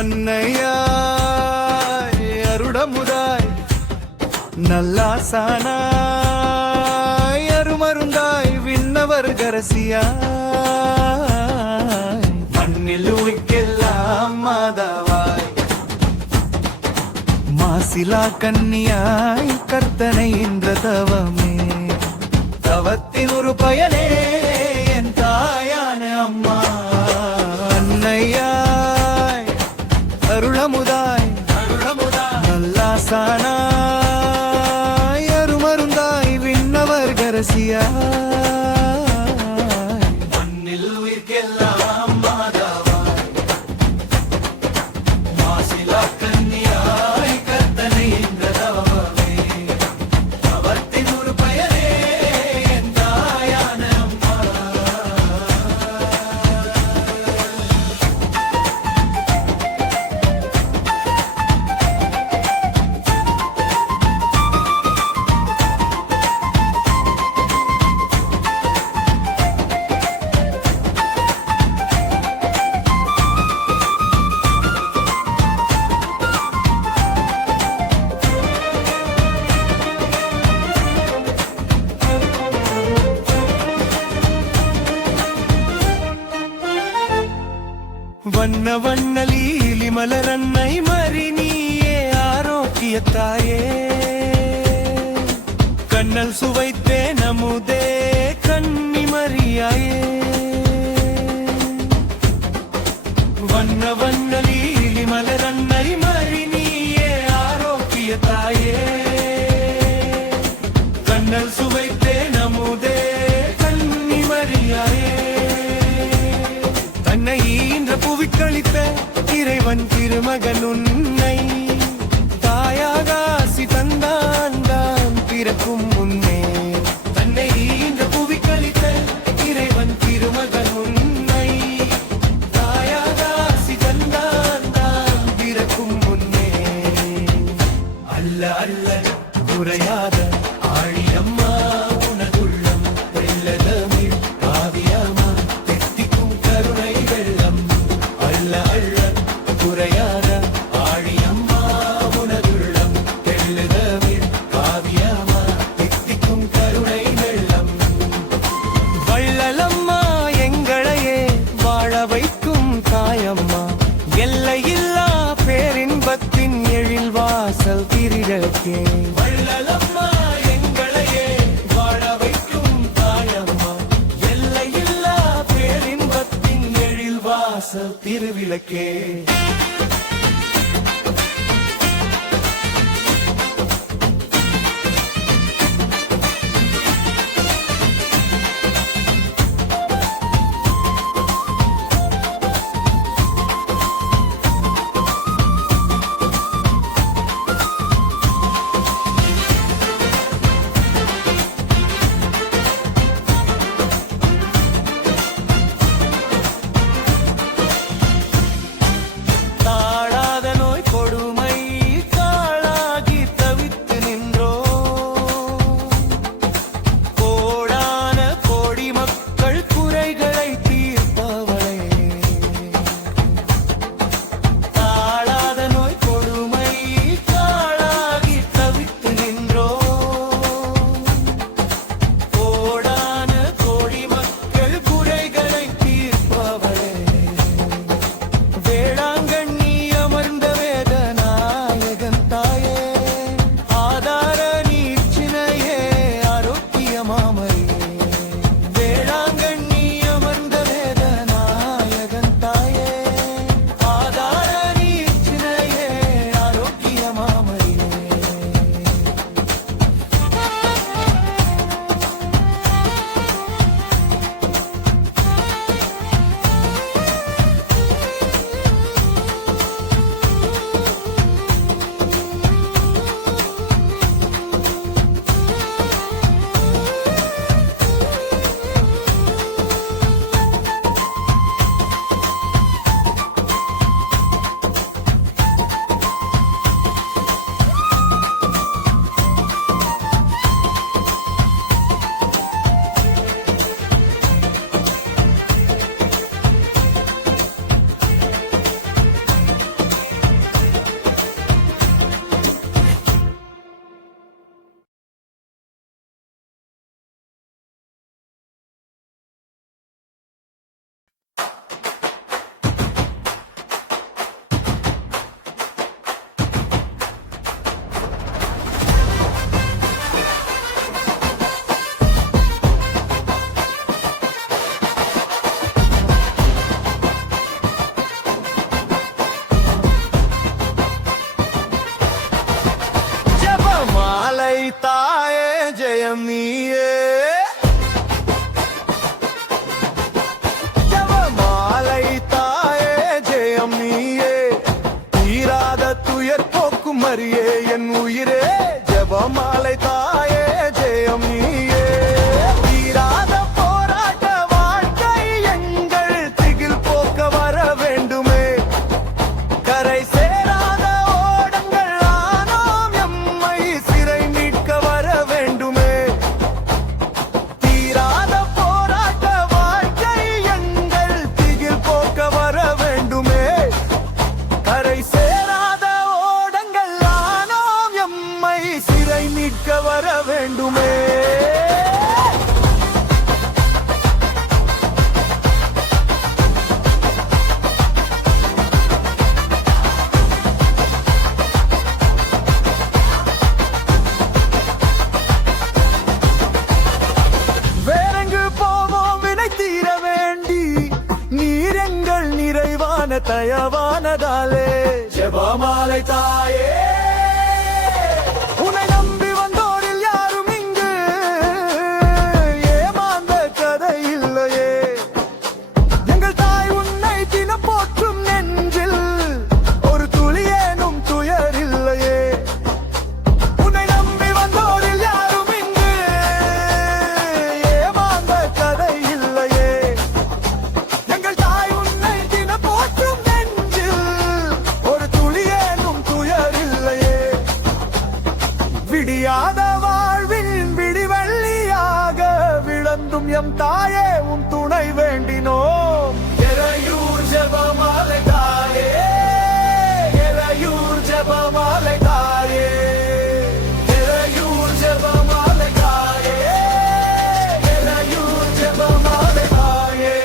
அன்னையாய் அருடமுதாய் நல்லாசானாய் அருமருந்தாய் விண்ணவர் கரசியாய் மண்ணில் உயிர்க்கெல்லாம் மாதாவாய் மாசிலா கன்னியாய் கர்த்தனை இந்த தவமே தவத்தின் ஒரு பயனே என் தாயான அம்மா அன்னையாய் அருளமுதாய் நல்லாசானாய் அருமருந்தாய் விண்ணவர் கரசியாய் மண்ணில் உயிர்க்கெல்லாம் மாதாவாய் மாசிலா கன்னியாய் கர்த்தனை இந்த தவமே தவத்தின் ஒரு பயனே என் தாயான அம்மா வண்ண வண்ண லீலி மலரன்னை மறினியே ஆரோக்கியத்தாயே கண்ணல் சுவைத்தே நமுதே கண்ணி மரியாயே வண்ண வண்ண லீலி மலரன்னை மறினியே ஆரோக்கியத்தாயே கண்ணல் சுவைத்தே நமுதே கண்ணி மரியாயே தன்னை ஈன்ற புவிக்களித்த இறைவன் திருமகன் உன்னை தாயாக ஆசி தந்தான் தான் பிறக்கும் முன்னே தன்னை ஈன்ற புவிக்களித்த இறைவன் திருமகன் உன்னை தாயாக ஆசி தந்தான் தான் பிறக்கும் முன்னே அல்ல அல்ல குறையாத ஆழியம்மா உனதுள்ளம் வெள்ளதமிழ் காவியமா தெத்திக்கும் கருணை வெள்ளம் அல்ல அல்ல குறையாத ஆழியம்மா உனதுள்ளம் தெள்ளதமிழ் காவியமா தெத்திக்கும் கருணை வெள்ளம் வள்ளலம்மா எங்களையே வாழ வைக்கும் தாயம்மா எல்லையில்லா பேரின்பத்தின் எழில் வாசல் திரிடக்கே வள்ளலம்மா எங்களையே வாழ வைக்கும் தாயம்மா எல்லையில்லா பேரின்பத்தின் எழில் வாசல் திருவிளக்கே தயவானதாலே ஜெபமாலை தாயே உன்னை நம்பி வந்தோரில் யாரும் இங்கு ஏமாந்த கதை இல்லையே எங்கள் தாய் உன்னை தினம் போற்றும் நெஞ்சில் ஒரு துளியேனும் துயர் இல்லையே உன்னை நம்பி வந்தோரில் யாரும் இங்கு ஏமாந்த கதை இல்லையே எங்கள் தாய் உன்னை தினம் போற்றும் நெஞ்சில் ஒரு துளியேனும் துயர் இல்லையே விடியாத வாழ்வின் விடிவெள்ளியாக விளந்தும் எம் தாயே உன் துணை வேண்டினோம் எறையூர் ஜெபமாலை தாயே எறையூர் ஜெபமாலை தாயே எறையூர் ஜெபமாலை தாயே எறையூர் ஜெபமாலை தாயே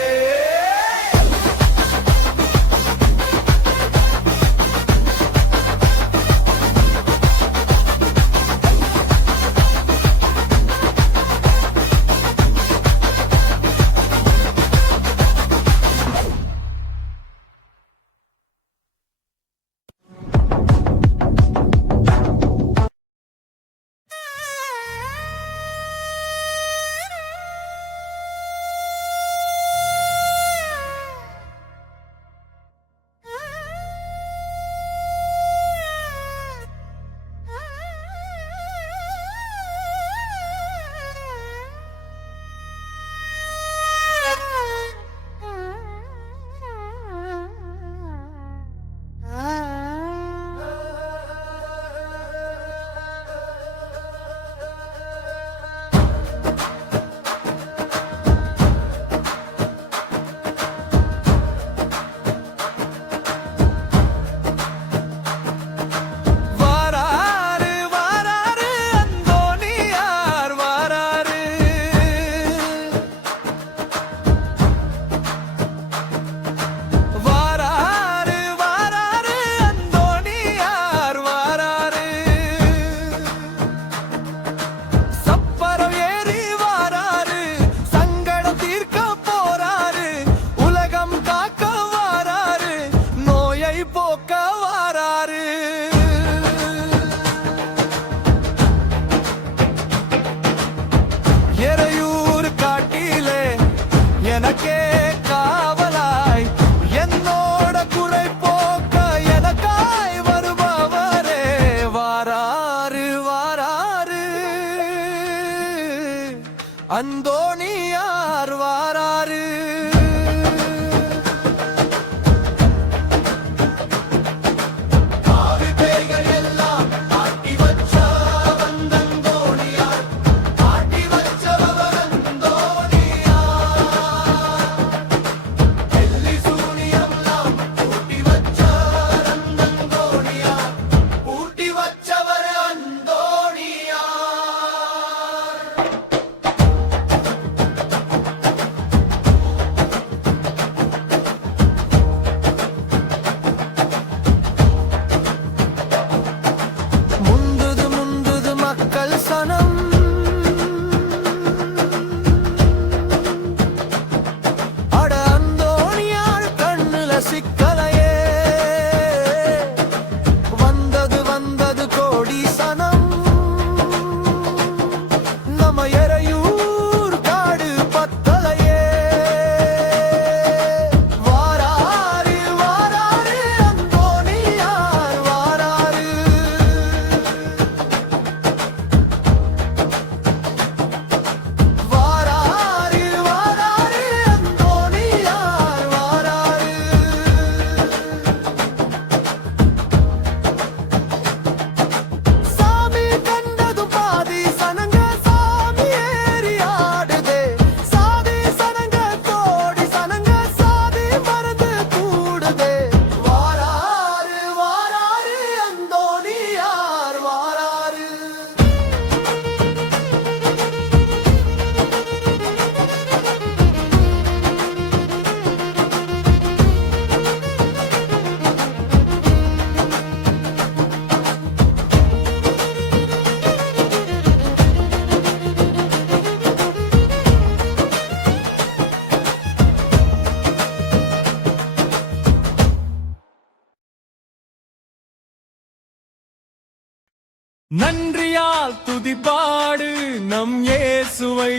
நன்றியால் துதிபாடு நம் இயேசுவை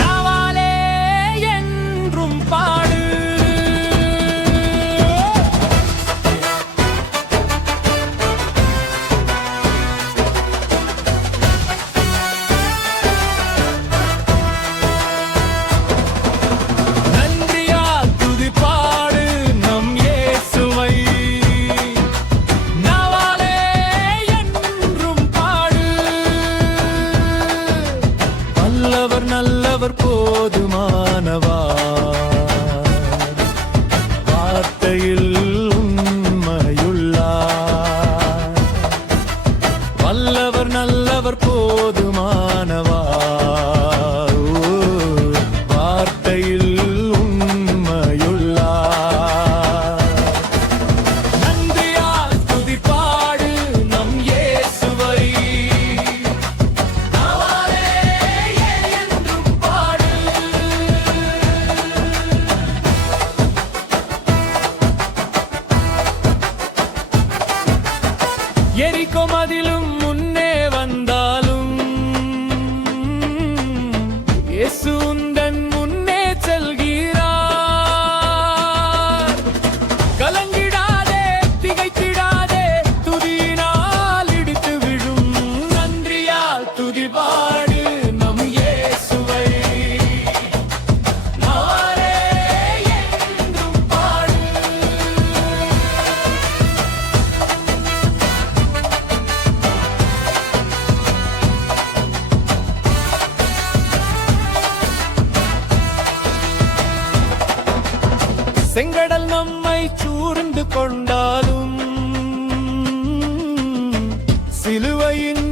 நாவாலே என்றும் பாடு. நன்றியால் துதிபாடு நம் இயேசுவை நாவாலே என்றும் பாடு. வல்லவர் நல்லவர் போதுமானவர், வார்த்தையில் உண்மையுள்ளார். வல்லவர் நல்லவர் போதுமானவர், வார்த்தையில் உண்மையுள்ளார். நன்றியால் துதிபாடு நம் இயேசுவை நாவாலே என்றும் பாடு. எரிகோ மதிலும் முன்னே வந்தாலும் இயேசு உந்தன் முன்னே செல்கிறார். கலங்கிடாதே திகைத்திடாதே, துதியினால் இடித்து விழும். நன்றியால் துதிபாடு நம் இயேசுவை நாவாலே என்றும் பாடு. செங்கடல் நம்மை சூழ்ந்து கொண்டாலும் சிலுவையின்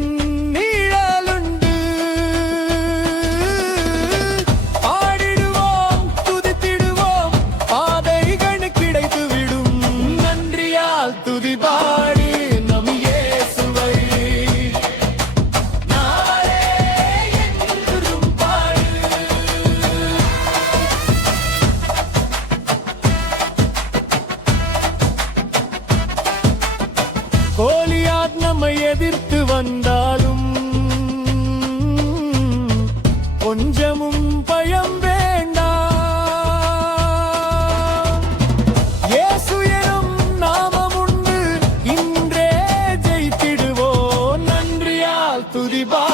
நீழலுண்டு. பாடிடுவோம் துதித்திடுவோம், பாதைகள் கிடைத்துவிடும். நன்றியால் துதிபாடு நம் இயேசுவை நாளே என்றும் பாடு. கோலியாத் நம்மை எதிர்த்து வந்தாலும் கொஞ்சமும் பயம் வேண்டாம். இயேசு எனும் நாமம் உண்டு, இன்றே ஜெயித்திடுவோம். நன்றியால் துதிபா